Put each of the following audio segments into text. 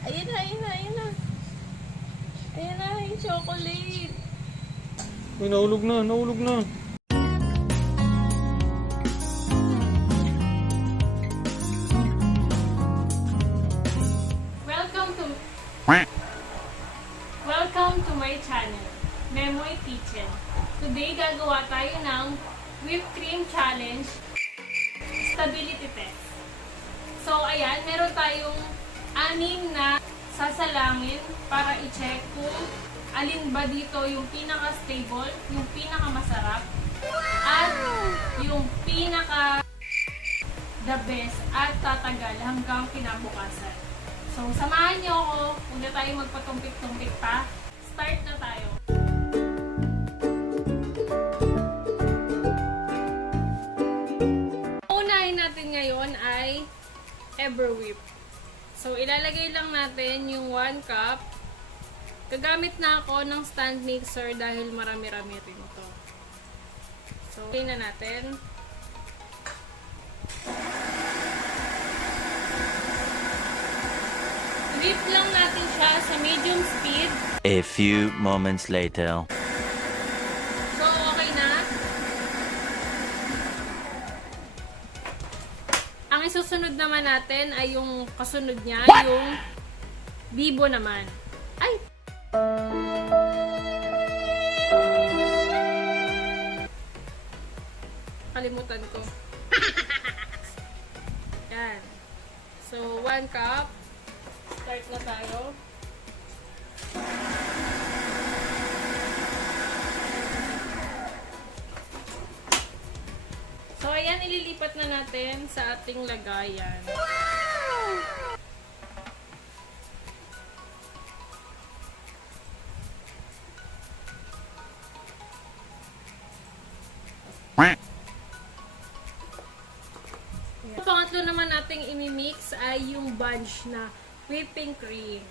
Ayun na, ayun na, ayun na. Ayun na, yung chocolate. Uy, nahulog na, nahulog na. Welcome to my channel, Memoy Kitchen. Today, gagawa tayo ng whipped cream challenge stability test. So, ayan, meron tayong 6 na sasalangin para i-check kung alin ba dito yung pinaka-stable, yung pinaka-masarap, at yung pinaka-the best at tatagal hanggang kinabukasan. So, samahan nyo ako. Huwag na tayo magpatumpik-tumpik pa. Start na tayo. Unahin natin ngayon ay Everwhip. So, ilalagay lang natin yung 1 cup. Gagamit na ako ng stand mixer dahil marami-rami rin ito. So, okay na natin. Whip lang natin siya sa medium speed. A few moments later. So, okay na. Ang isusunod naman natin ay yung kasunod niya, yung Bibo naman. Ay! Kalimutan ko. Yan. So, 1 cup. Start na tayo. So, ayan, ililipat na natin sa ating lagayan. Wow! Ang pangatlo naman nating imimix ay yung bunch na whipping cream.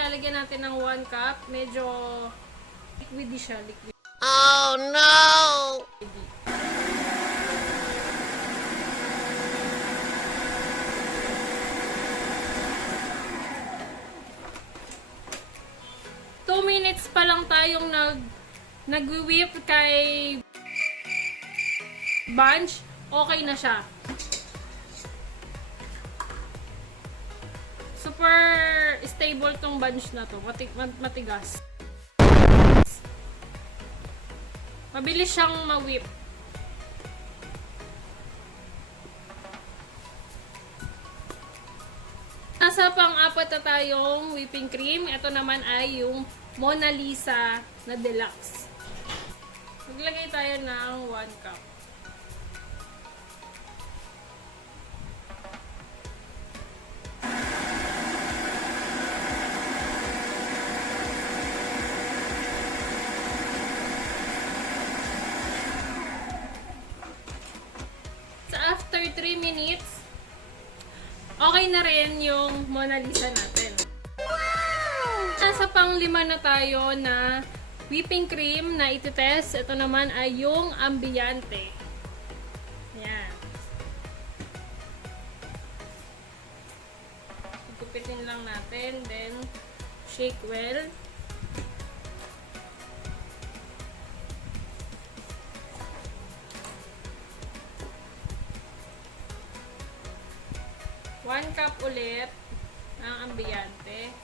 Lalagyan natin ng 1 cup. Medyo liquidy siya. Liquid. Oh no! Minutes pa lang tayong nag-whip kay bunch, okay na siya. Super stable tong bunch na to. Matigas. Mabilis siyang ma-whip. Nasa pang-apat na tayong whipping cream. Ito naman ay yung Mona Lisa na deluxe. Maglagay tayo ng 1 cup. So after 3 minutes, okay na rin yung Mona Lisa natin. Nasa pang-5 na tayo na whipping cream na iti-test. Ito naman ay yung Ambiente. Ayan. Gupitin lang natin. Then, shake well. One cup ulit ng Ambiente.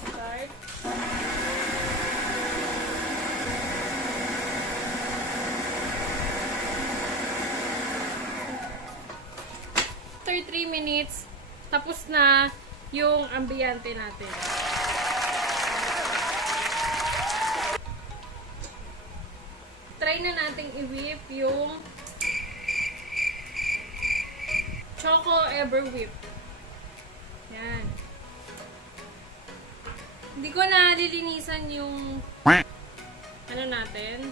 Start. After 3 minutes, tapos na yung Ambiente natin. Try na nating i-whip yung Choco Everwhip. Yan. Hindi ko na lilinisan yung ano natin.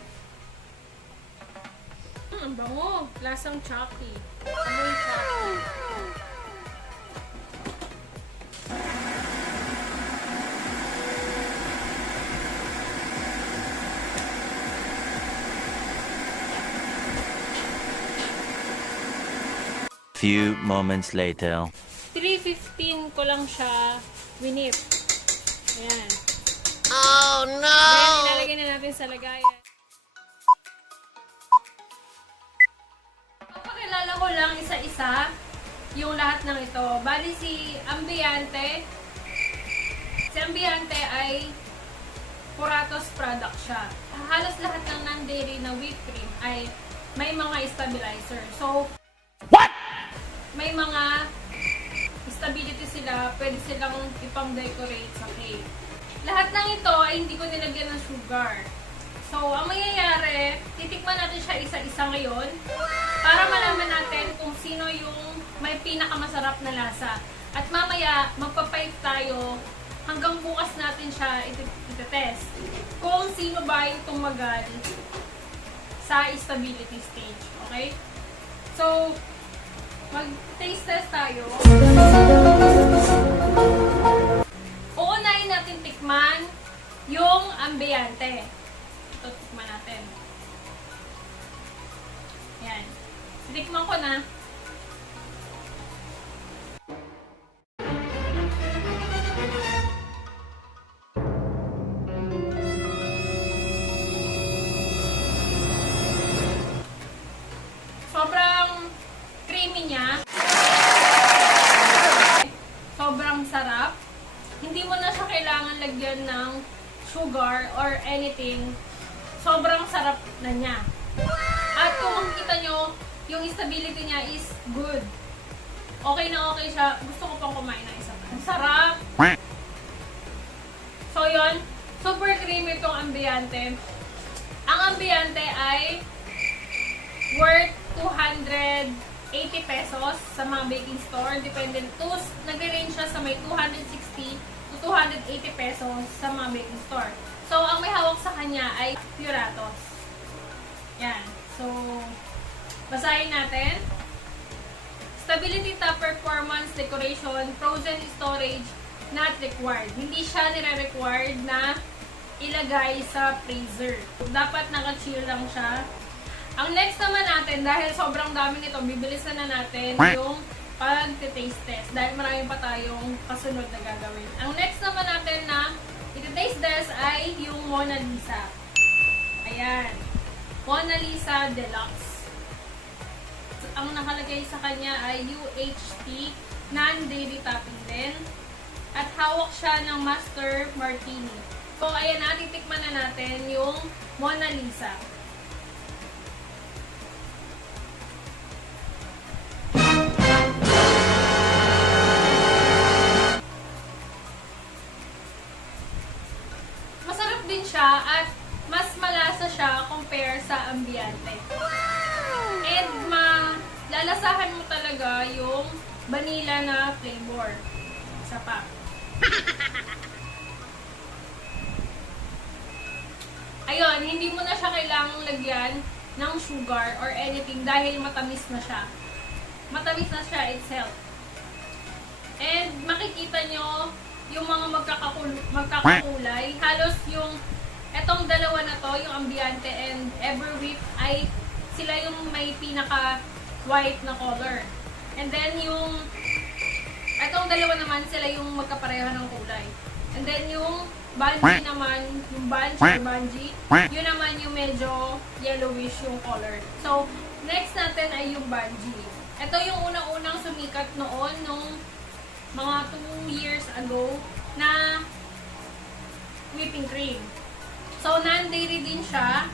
Ang bango. Lasang choppy. Amoy choppy. Few moments later. 3:15 ko lang siya winip. Ayan. Oh no! Then, ilalagay na natin sa lagayan. Papakilala ko lang isa-isa yung lahat ng ito. Bali si Ambiente. Si Ambiente ay Puratos product siya. Halos lahat ng non-dairy na whipped cream ay may mga stabilizer. So, what? May mga stability sila. Pwede silang ipang-decorate sa cake. Lahat ng ito ay hindi ko nilagyan ng sugar. So, ang mangyayari, titikman natin siya isa-isa ngayon para malaman natin kung sino yung may pinakamasarap na lasa. At mamaya, magpapipe tayo hanggang bukas natin siya itetest. Kung sino ba yung tumagal sa stability stage. Okay? So, mag-taste test tayo. Uunahin natin tikman yung Ambiente. Ito, tikman natin. Yan. Tikman ko na. Sobrang creamy niya. Sobrang sarap. Hindi mo na siya kailangan lagyan ng sugar or anything. Sobrang sarap na niya. At kung makikita nyo, yung stability niya is good. Okay na okay siya. Gusto ko pang kumain ng isa pa. Ang sarap! So yun, super creamy itong Ambiente. Ang Ambiente ay worth 280 pesos sa mga baking store. Depende. Nagre-range siya sa may 260 to 280 pesos sa mga baking store. So, ang may hawak sa kanya ay Puratos. Yan. So, basahin natin. Stability, top performance, decoration, frozen storage, not required. Hindi siya nire-required na ilagay sa freezer. Dapat naka-chill lang siya. Ang next naman natin, dahil sobrang dami nito, bibilisan na natin yung pag-taste test. Dahil marami pa tayong kasunod na gagawin. Ang next naman natin na i-taste test ay yung Mona Lisa. Ayan. Mona Lisa Deluxe. Ang nakalagay sa kanya ay UHT, non-dairy topping din. At hawak siya ng Master Martini. So, ayan na, titikman na natin yung Mona Lisa. Masarap din siya at mas malasa siya compare sa Ambiente. And lalasahan mo talaga yung vanilla na flavor. Isa pa. Ayun, hindi mo na siya kailangang lagyan ng sugar or anything dahil matamis na siya. Matamis na siya itself. And makikita nyo yung mga magkakakulay. Halos yung etong dalawa na to, yung Ambiente and Everwhip ay sila yung may pinaka white na color. And then yung etong dalawa naman sila yung magkapareho ng kulay. And then yung Banji naman, yung Banji or Banji, yun naman yung medyo yellowish yung color. So, next natin ay yung Banji. Ito yung unang-unang sumikat noon nung mga 2 years ago na whipping cream. So, non-dairy din siya.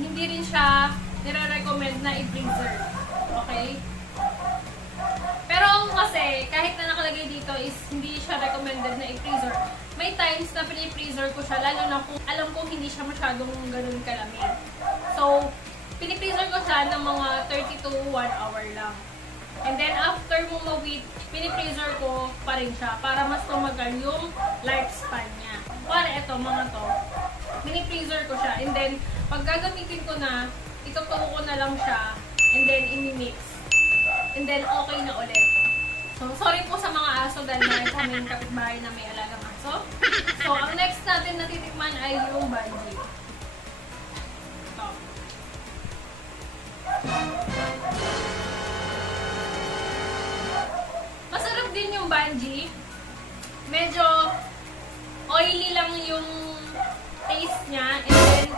Hindi rin siya nire-recommend na i-freezer. Okay? Pero kasi, kahit na nakalagay dito is hindi siya recommended na i-freezer. May times na pini-freezer ko siya, lalo na kung alam kong hindi siya masyadong ganun kalamig. So, pini-freezer ko siya ng mga 30 to 1 hour lang. And then, after mo ma-whip, pini-freezer ko pa rin siya para mas tumagal yung lifespan niya. Para ito, mga to, pini-freezer ko siya. And then, pag gagamitin ko na, itutuko ko na lang siya. And then, imi-mix. And then, okay na ulit. So, sorry po sa mga aso dahil meron kaming kapitbahay na may alagang aso. So, ang next natin na titikman ay yung Banji. Ito. yung bungee, medyo oily lang yung taste niya, and then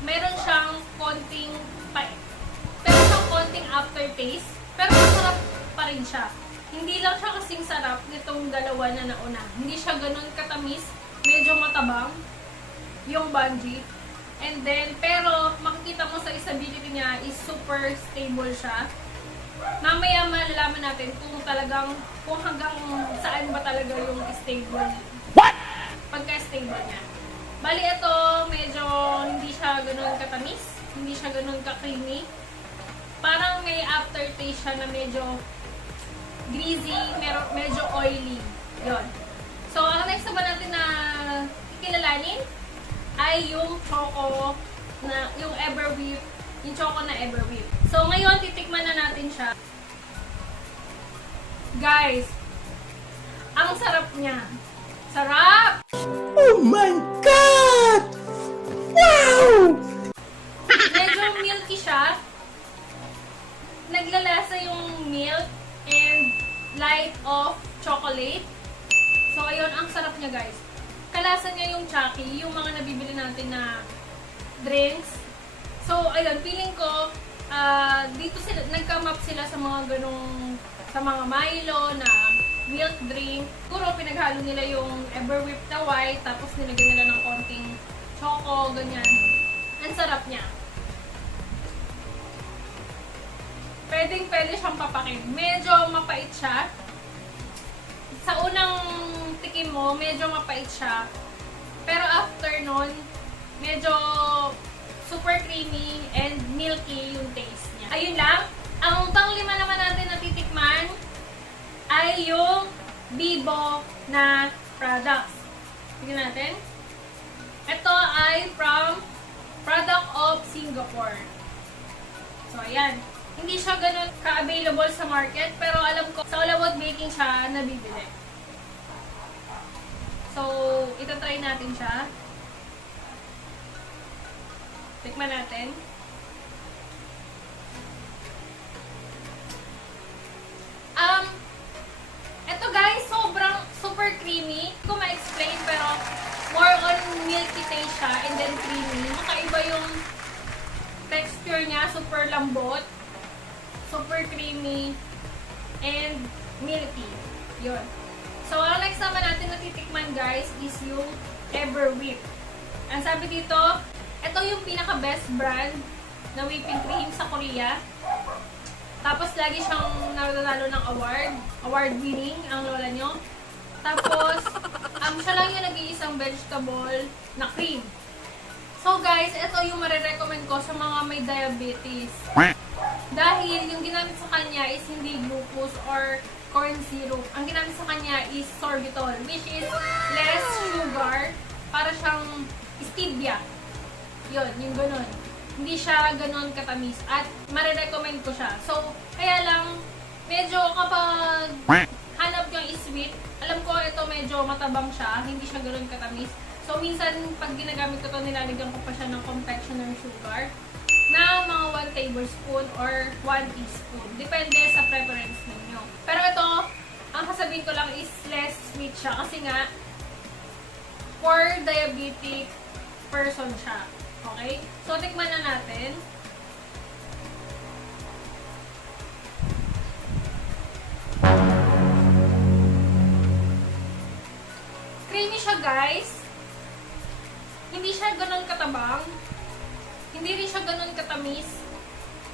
meron siyang konting aftertaste, pero masarap pa rin siya. Hindi lang siya kasing sarap nitong dalawa na nauna. Hindi siya ganun katamis, medyo matabang yung bungee. And then, pero makikita mo sa stability niya is super stable siya. Mamaya malalaman natin kung hanggang saan ba talaga yung stable. Pagka-stable niya. Bali ito, medyo hindi siya ganun katamis, hindi siya ganun ka-creamy. Parang may aftertaste siya na medyo greasy, medyo oily. Yun. So, ang next naman natin na kikilalanin ay yung choco na, yung Everwhip, yung choco na Everwhip. So, ngayon, titikman na natin siya. Guys, ang sarap niya. Sarap! Oh my God! Wow! Medyo milky siya. Naglalasa yung milk and light of chocolate. So, ayun, ang sarap niya, guys. Kalasa niya yung Chucky, yung mga nabibili natin na drinks. So, ayun, feeling ko, dito sila, nag-come up sila sa mga ganong, sa mga Milo na milk drink. Siguro, pinaghalo nila yung Everwhip na white, tapos nilagyan nila ng konting choco, ganyan. Ang sarap niya. Pwede siyang papakin. Medyo mapait siya. Sa unang tikim mo, medyo mapait siya. Pero after nun, medyo super creamy and milky yung taste niya. Ayun lang. Ang panglima naman natin na titikman ay yung Bibo na products. Tignan natin. Ito ay from product of Singapore. So, ayan. Hindi siya ganun ka-available sa market, pero alam ko sa All About Baking siya nabibili. So, ito-try natin siya. Tikman natin. Ito guys, sobrang super creamy. Hindi ko ma-explain, pero more on milky taste siya and then creamy. Makaiba yung texture niya, super lambot. Super creamy and milky. Yun. So, ang next naman natin na titikman guys is yung Everwhip. Ang sabi dito, ito yung pinaka-best brand na whipping cream sa Korea. Tapos, lagi siyang nanalo ng award-winning ang lola nyo. Tapos, siya lang yung nag-iisang vegetable na cream. So guys, ito yung marirecommend ko sa mga may diabetes. Dahil yung ginamit sa kanya is hindi glucose or corn syrup. Ang ginamit sa kanya is sorbitol, which is less sugar. Para siyang stevia. Yun, yung ganun. Hindi siya ganun katamis. At marirecommend ko siya. So, kaya lang, medyo kapag hanap yung sweet, alam ko ito medyo matabang siya. Hindi siya ganun katamis. So, minsan, pag ginagamit ko ito, nilalagyan ko pa siya ng confectioner sugar na mga 1 tablespoon or 1 teaspoon. Depende sa preference ninyo. Pero ito, ang sasabihin ko lang is less sweet siya kasi nga, for diabetic person siya. Okay? So, tikman na natin. Creamy siya, guys. Hindi siya ganun katabang. Hindi rin siya ganun katamis.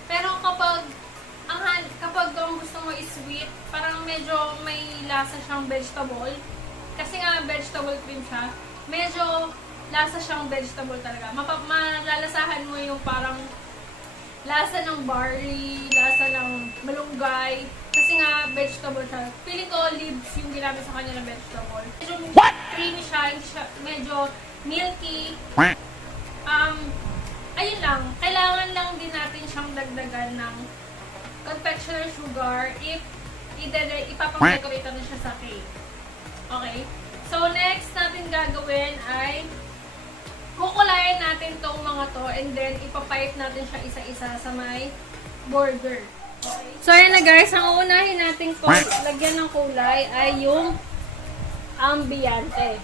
Pero kapag ang gusto mo is sweet, parang medyo may lasa siyang vegetable. Kasi nga vegetable cream siya, medyo lasa siyang vegetable talaga. Malalasahan mo yung parang lasa ng barley, lasa ng malunggay. Kasi nga vegetable siya. Feeling ko leaves yung ginamit sa kanya ng vegetable. Medyo creamy siya, medyo milky. Ayun lang. Kailangan lang din natin siyang dagdagan ng confectioner sugar if ipapang-decorate na siya sa cake. Okay? So, next natin gagawin ay kukulayan natin tong mga to and then ipapipe natin siya isa-isa sa may burger. So, ayan na guys, ang uunahin natin lagyan ng kulay ay yung ambiente.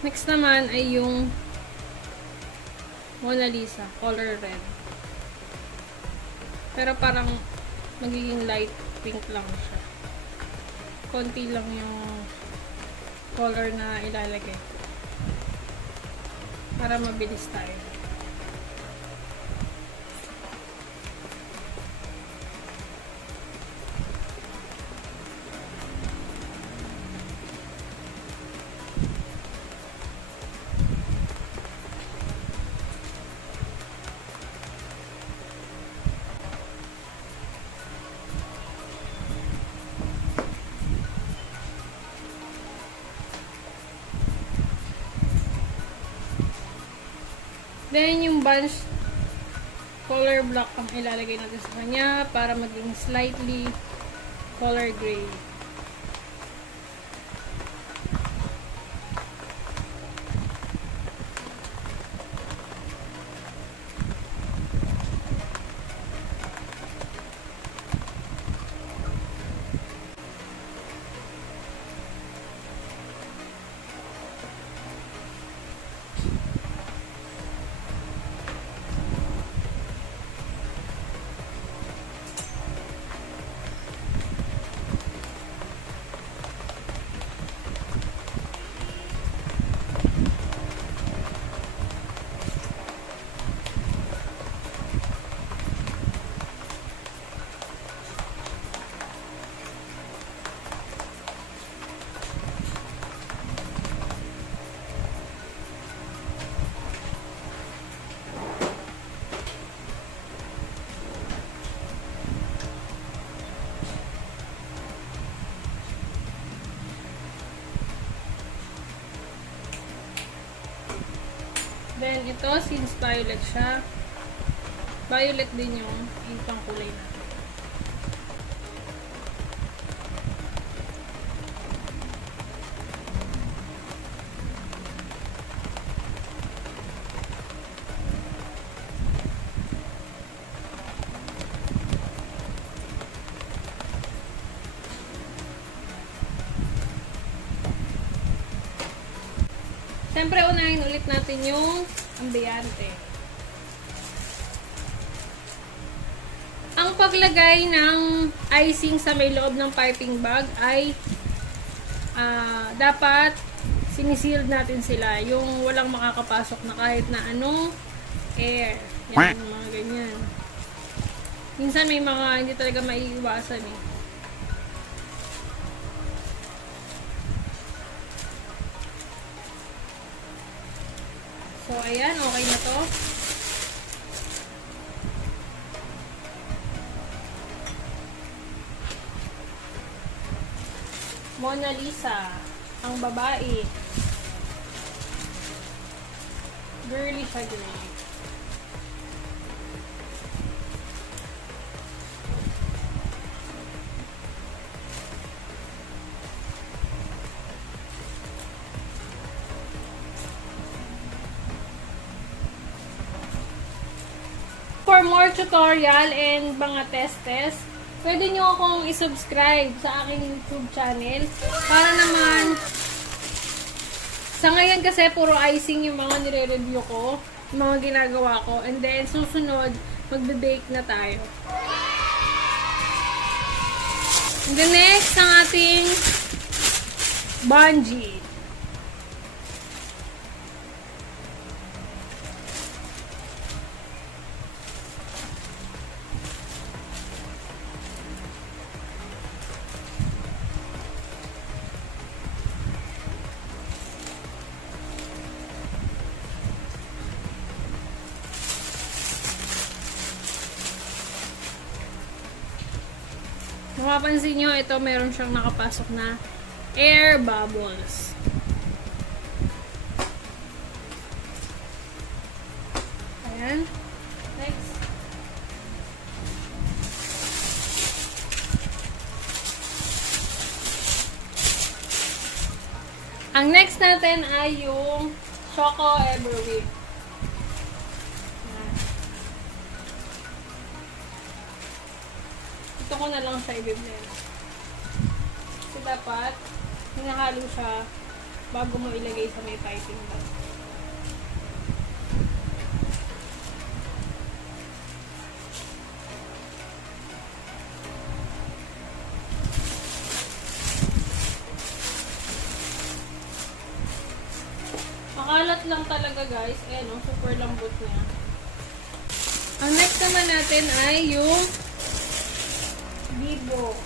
Next naman ay yung Mona Lisa, color red. Pero parang magiging light pink lang siya. Konti lang yung color na ilalagay. Para mabilis tayo. Then, yung bunch color block ang ilalagay natin sa kanya para maging slightly color gray. Then, ito, since violet siya, violet din yung itong kulay natin. Siyempre, unahin ulit natin yung ambiente. Ang paglagay ng icing sa may loob ng piping bag ay dapat sinisealed natin sila. Yung walang makakapasok na kahit na anong air. Yan, mga ganyan. Minsan may mga hindi talaga maiiwasan eh. So, ayan. Okay na to. Mona Lisa. Ang babae. Girly siya, girly. For more tutorial and mga test, pwede nyo akong isubscribe sa aking YouTube channel. Para naman, sa ngayon kasi puro icing yung mga nire-review ko, yung mga ginagawa ko. And then, susunod, magbe-bake na tayo. And then next, ang ating bungee. Mapapansin nyo, ito meron siyang nakapasok na air bubbles. naman, next. Ang next natin ay yung Choco Everwhip. Yan. Ito ko na lang siya i-blend. So, dapat hinahalo siya bago mo ilagay sa may piping bag. Makalat lang talaga guys. Ayan o, super lambot niya. Ang next naman natin ay yung Bibo.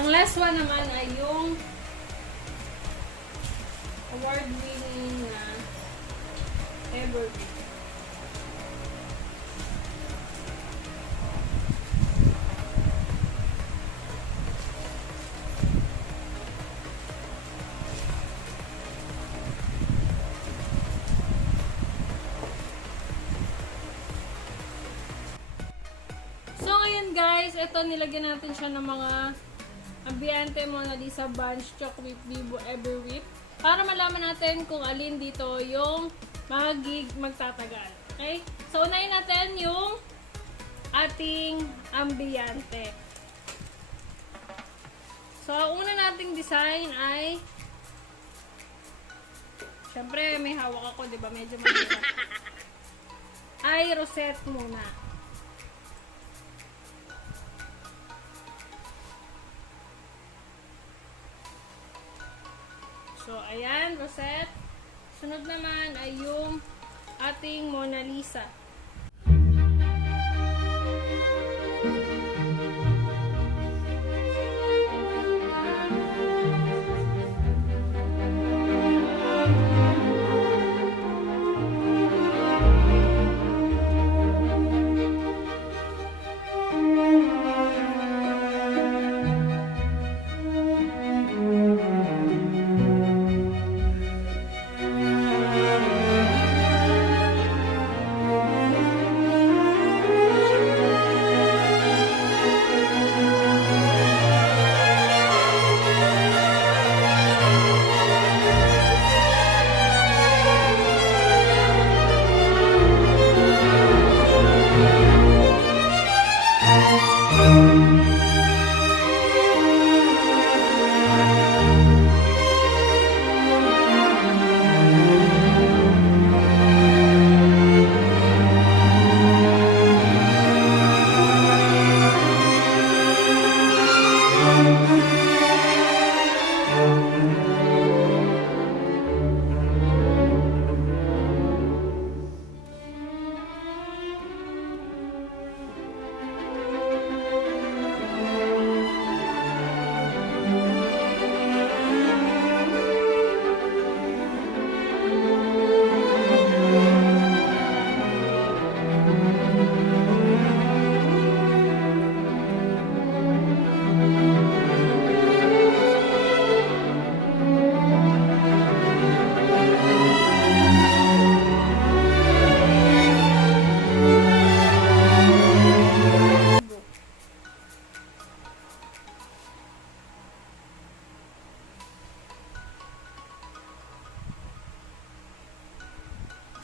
Ang last one naman ay yung award-winning na Evergreen. So, ngayon guys, ito nilagyan natin siya ng mga Ambiente Mona Lisa Bunch Choco Whip Bibo Everwhip para malaman natin kung alin dito yung magtatagal. Okay? So, unahin natin yung ating ambiente. So, ang una nating design ay syempre, may hawak ako, di ba? Medyo mabigat. Ay rosette muna. So, ayan, rosette. Sunod naman ay yung ating Mona Lisa.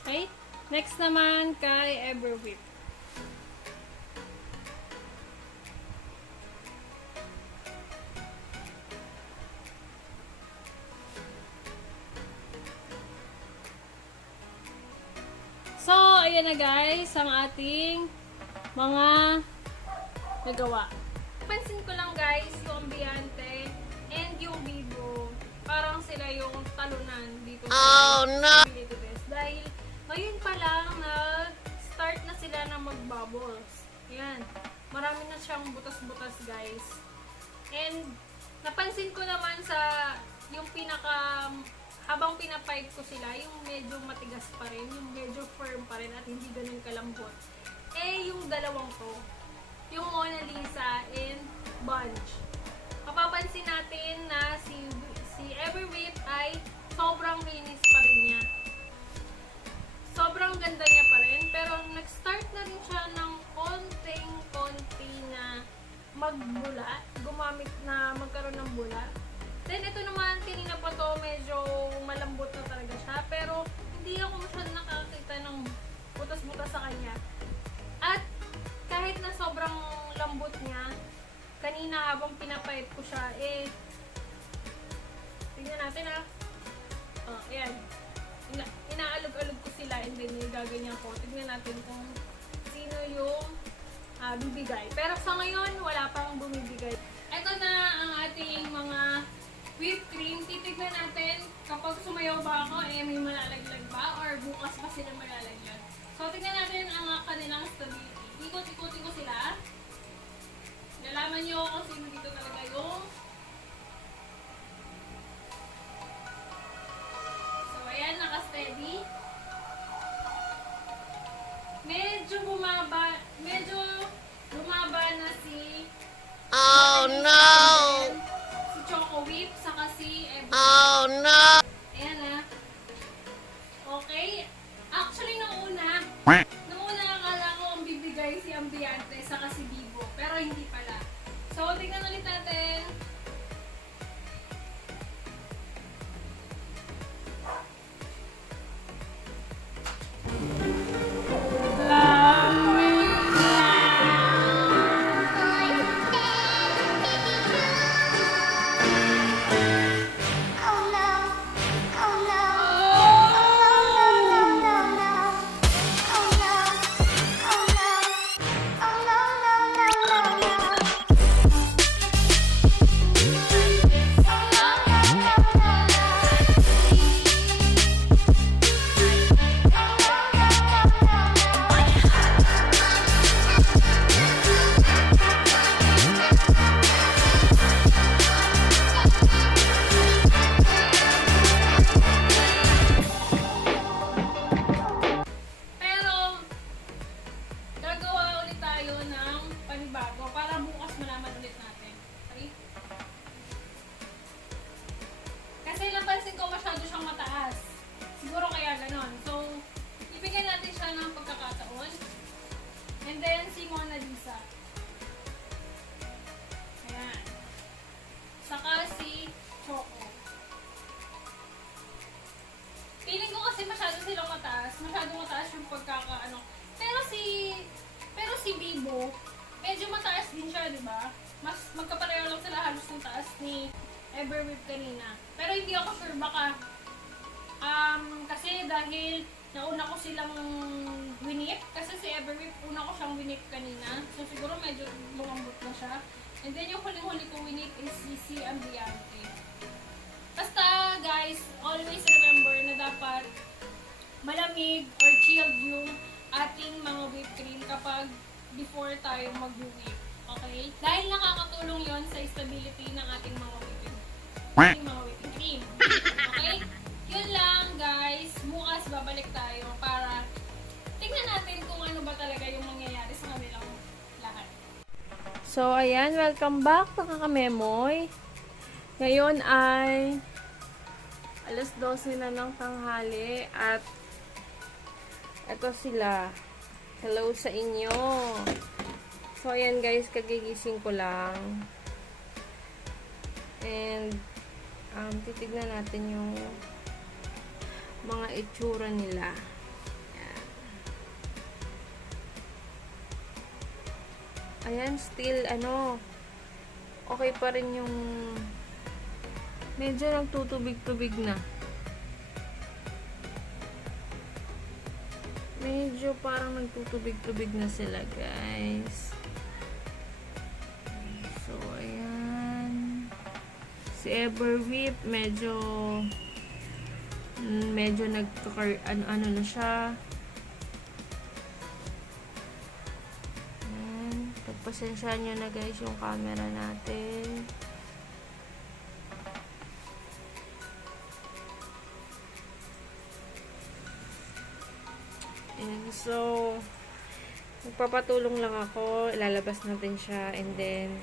Okay? Next naman kay Everwhip. So, ayan na guys, ang ating mga nagawa. Pansin ko lang guys, yung ambiente and yung Bibo, parang sila yung talunan dito sa Ability Test. Dahil ngayon pa lang nag-start na sila na mag-bubbles. Ayan. Marami na siyang butas-butas, guys. And, napansin ko naman sa yung habang pinapipe ko sila, yung medyo matigas pa rin, yung medyo firm pa rin at hindi ganun kalambot. Eh, yung dalawang to, yung Mona Lisa and Bunch. Mapapansin natin na si Everwhip ay sobrang linis pa rin niya. Sobrang ganda niya pa rin, pero nag-start na rin siya ng konting-konti na magbula, gumamit na magkaroon ng bula. Then, ito naman, kanina pa to, medyo malambot na talaga siya. Pero, hindi ako masyadong nakakita ng butas-butas sa kanya. At, kahit na sobrang lambot niya, kanina habang pinapipe ko siya, tingnan natin ayan. Inaalog-alog ko sila and then gaganyan ko. Tignan natin kung sino yung bibigay. Pero sa ngayon, wala pang bumibigay. Ito na ang ating mga whipped cream. Titignan natin kapag sumayaw ba ako, may malalaglag ba or bukas pa sila malalaglag. So, tignan natin ang kanilang stability. Ikot-ikotin ko sila. Nalaman nyo kung sino dito talaga yung ayan, naka-steady. Medyo bumaba na si si Choco Whip, saka si Everett. Oh no! Ayan okay. Actually, nung una akala ko ang bibigay si Ambiante, saka si Bibo. Pero hindi pala. So, tingnan ulit natin. And then, si Mona Lisa. Ayan. Saka si Choco. Feeling ko kasi masyado silang mataas. Masyado mataas yung pagkakaano. Pero si Bibo, medyo mataas din siya, di ba? Mas magkapareho lang sila halos ng taas ni Everwhip kanina. Pero hindi ako sure, baka kasi dahil nauna ko silang winip, kasi si Everwhip, una ko siyang winip kanina. So siguro medyo lumambot na siya. And then yung huling-huli ko winip is si Ambiante. Basta guys, always remember na dapat malamig or chilled yung ating mga whipped cream kapag before tayo mag-whip. Okay? Dahil nakakatulong yon sa stability ng ating mga whipping cream. Okay? Yun lang guys. Bukas babalik tayo para tingnan natin kung ano ba talaga yung mangyayari sa kanilang lahat. So, ayan. Welcome back mga kamemoy. Ngayon ay alas 12 na ng tanghali at eto sila. Hello sa inyo. So, ayan guys. Kagigising ko lang. And titignan natin yung mga itsura nila. Ayan, still, okay pa rin yung medyo nagtutubig-tubig na. Medyo parang nagtutubig-tubig na sila, guys. So, ayan. Si Everwhip, medyo ano na siya. Pagpasensyahan nyo na guys yung camera natin. And so, magpapatulong lang ako. Ilalabas natin siya and then,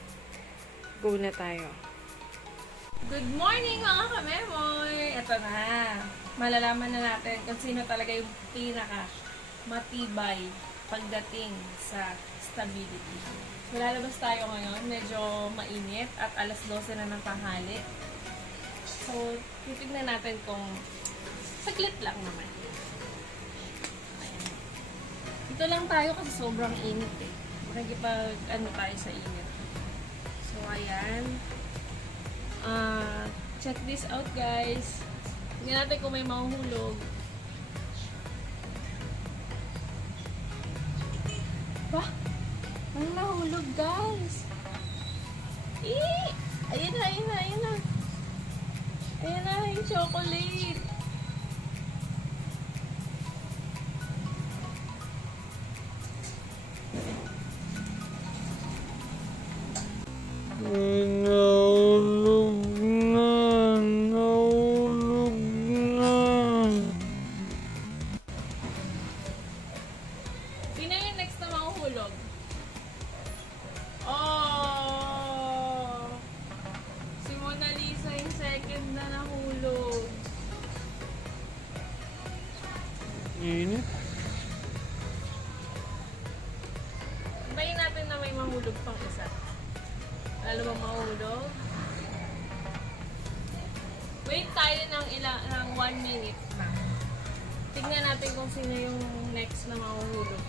go na tayo. Good morning mga kamemoy! Ito na. Malalaman na natin kung sino talaga yung pinaka matibay pagdating sa stability. So, lalabas tayo ngayon. Medyo mainit at alas 12 na ng tanghali. So, titignan natin kung saglit lang naman. Ayan. Dito lang tayo kasi sobrang init eh. Makikipag-ano tayo sa init. So, ayan. Check this out guys. Tingnan natin kung may mahuhulog. Bah! May mahulog guys! Ayun na, ayun na, ayun na. Ayun na, yung chocolate. Nahulog na. Nahulog na. Sino yung next na mahuhulog? Oh! Si Mona Lisa yung second na nahulog. Init. Antayin natin na may mahulog pang isa. Lalo bang mahulog? Wait tayo ng 1 minute pa. Tignan natin kung sino yung next na mahuhulog.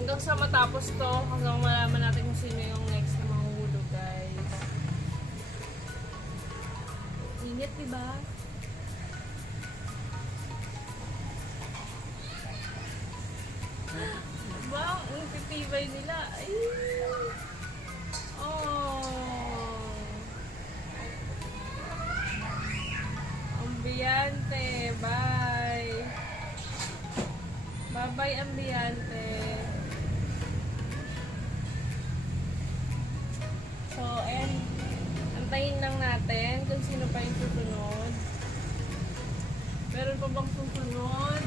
Hanggang sa matapos to, hanggang malaman natin kung sino yung next na mahuhulog, guys. Init, diba? Diba? Ang titibay nila. Ay! Oh! Ambiente! Bye! Bye-bye, ambiente! So, and antayin lang natin kung sino pa yung susunod. Meron pa bang susunod?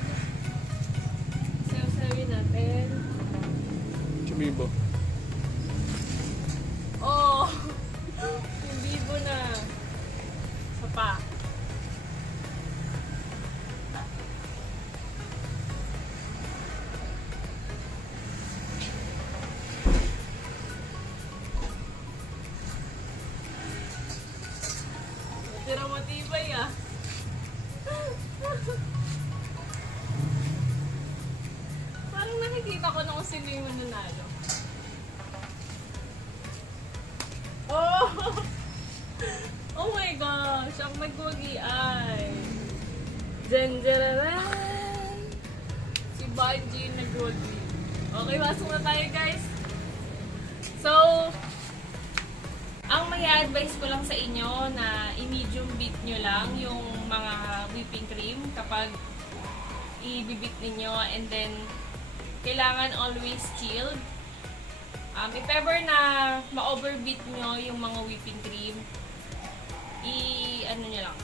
Sayo-sayo natin. Chumibo. Oh! Yung bibo na. Isa pa. Tira matibay ah. Parang nakikita ko na kung sino yung mananalo. Oh! Oh my gosh! Ang nagwagi ay Janjararan! Si Bungie yung nagwagi. Okay, pasok na tayo guys. So, ang may advice ko lang sa inyo na i-medium beat nyo lang yung mga whipping cream kapag i-beat ninyo, and then kailangan always chilled. If ever na ma-overbeat nyo yung mga whipping cream, ano nyo lang.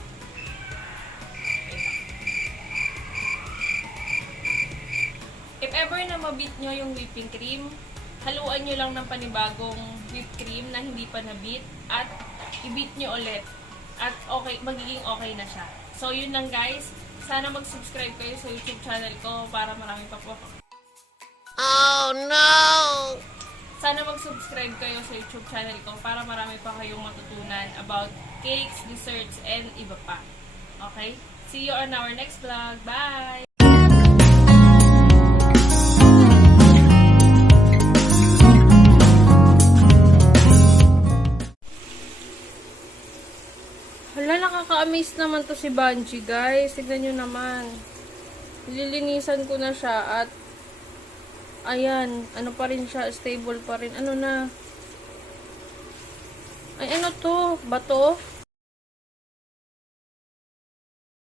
If ever na ma-beat nyo yung whipping cream, haluan nyo lang ng panibagong whipped cream na hindi pa na-beat at i-beat nyo ulit at okay, magiging okay na siya. So yun lang guys, sana mag-subscribe kayo sa YouTube channel ko para marami pa po. Oh no! Sana mag-subscribe kayo sa YouTube channel ko para marami pa kayong matutunan about cakes, desserts, and iba pa. Okay? See you on our next vlog. Bye! Hala, nakaka-amaze naman to si Bungie, guys. Tignan nyo naman. Nililinisan ko na siya at ayan, ano pa rin siya, stable pa rin. Ano na? Ay, ano to? Bato?